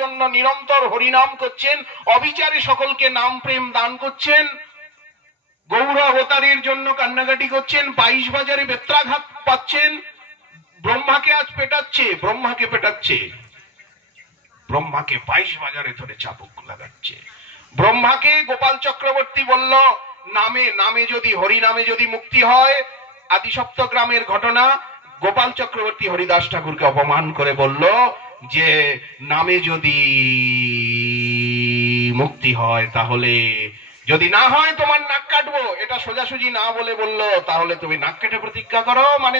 জন্য নিরন্তর হরিনাম করছেন, অবিচারে সকলকে নাম প্রেম দান করছেন, গৌরাবতারের জন্য কান্নাকাটি করছেন, 22 বাজারে বেত্রাঘাত পাচ্ছেন, ব্রহ্মাকে আজ পেটাচ্ছে, ব্রহ্মাকে 22 বাজারে ধরে চাবুক লাগাচ্ছে। ব্রহ্মাকে গোপাল চক্রবর্তী বলল, নামে যদি হরিনামে যদি মুক্তি হয়। আদি সপ্তগ্রামের ঘটনা। গোপাল চক্রবর্তী হরিদাস ঠাকুরকে অপমান করে বলল যে নামে যদি মুক্তি হয়, তাহলে যদি না হয় তোমার নাক কাটবো। এটা সোজাসুজি না বলে বলল, তাহলে তুমি নাক কেটে প্রতিজ্ঞা করো, মানে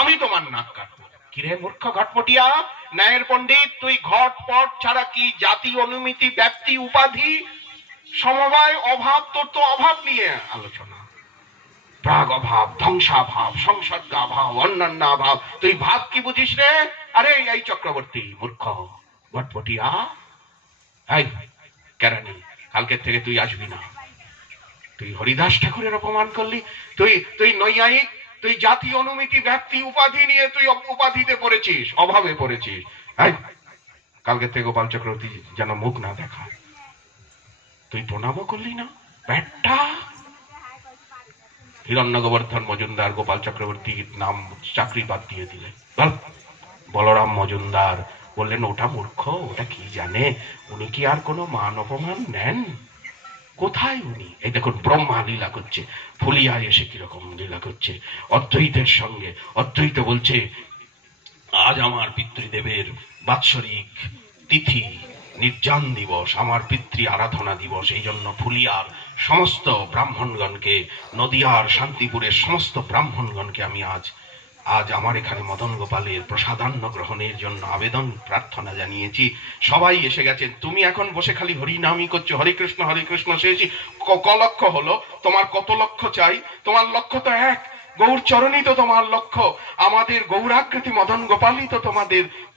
আমি তোমার নাক কাটবো। কিরে মূর্খ ঘটপটিয়া, ন্যায়ের পণ্ডিত, তুই ঘটপট ছাড়া কি জাতি, অনুমিতি, ব্যক্তি, উপাধি, সমবায়, অভাব, তোর তো অভাব নিয়ে আলোচনা। প্রাগ অভাব, ধ্বংসাভাব, সংসর্গাভাব, অন্যান্য অভাব, তুই ভাব কি বুঝিস রে? আরে এই চক্রবর্তী মূর্খ ঘটপটিয়া, এই কেরানি, কালকের থেকে তুই আসবি না। তুই হরিদাস ঠাকুরের অপমান করলি, তুই নৈয়ায়িক, তুই জাতি, অনুমিতি, ব্যক্তি, উপাধি নিয়ে তুই উপাধিতে পড়েছিস, অভাবে পড়েছিস। কালকের থেকে গোপাল চক্রবর্তী যেন মুখ না দেখায়। তুই প্রণামও করলি না, ব্যাটা। হিরণ্য গোবর্ধন মজুমদার গোপাল চক্রবর্তীর নাম চাকরি বাদ দিয়ে দিলেন। বলরাম মজুমদার বললেন, ওটা মূর্খ, ওটা কি জানে, উনি কি আর কোনো মান অপমান নেন? কোথায় উনি? এই দেখুন ব্রহ্মা লীলা করছে, ফুলিয়ায় এসে কিরকম লীলা করছে অদ্বৈতের সঙ্গে। অদ্বৈত বলছে, আজ আমার পিতৃদেবের বাৎসরিক তিথি নির্জান দিবস, আমার পিতৃ আরাধনা দিবস। এই জন্য ফুলিয়ার সমস্ত ব্রাহ্মণগণকে, নদিয়ার শান্তিপুরের সমস্ত ব্রাহ্মণগণকে আমি আজ আমার এখানে মদন গোপালের প্রসাদান্ন গ্রহণের জন্য আবেদন প্রার্থনা জানিয়েছি। সবাই এসে গেছেন, তুমি এখন বসে খালি হরিনামই করছো, হরে কৃষ্ণ হরে কৃষ্ণ। শেষই ক লক্ষ্য হলো? তোমার কত লক্ষ্য চাই? তোমার লক্ষ্য তো এক, গৌর চরণই তো তোমার লক্ষ্য। আমাদের গৌরাকৃতি মদন গোপালই তো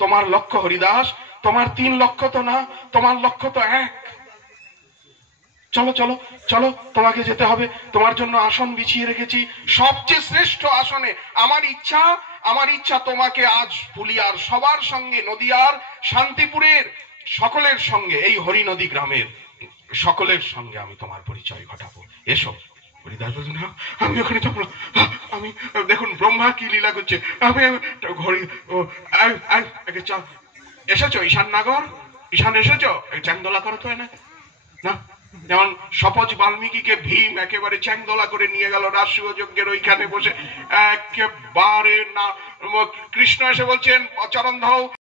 তোমার লক্ষ্য হরিদাস। তোমার 3 লক্ষ্য তো না, তোমার লক্ষ্য তো এক। চলো চলো চলো, তোমাকে যেতে হবে। তোমার জন্য আসন বিছিয়ে রেখেছি, সবচেয়ে শ্রেষ্ঠ আসনে। আমার ইচ্ছা তোমাকে আজ ফুলিয়ার সবার সঙ্গে, নদিয়ার শান্তিপুরের সকলের সঙ্গে, এই হরিনদী গ্রামের সকলের সঙ্গে আমি তোমার পরিচয় ঘটাবো। এসো। হরিদাস বলছেন, আমি ওখানে যাবো না। আমি দেখুন ব্রহ্মা কি লীলা করছে। আমি এসেছো ঈশাননগর? ঈশান এসেছো? চ্যাংদোলা করো তো এনে না। যেমন সপজ বাল্মীকিকে ভীম একেবারে চ্যাংদোলা করে নিয়ে গেল রাষ্ট্রীয় যজ্ঞের ওইখানে বসে, একেবারে না। কৃষ্ণ এসে বলছেন, চরণ ধাও।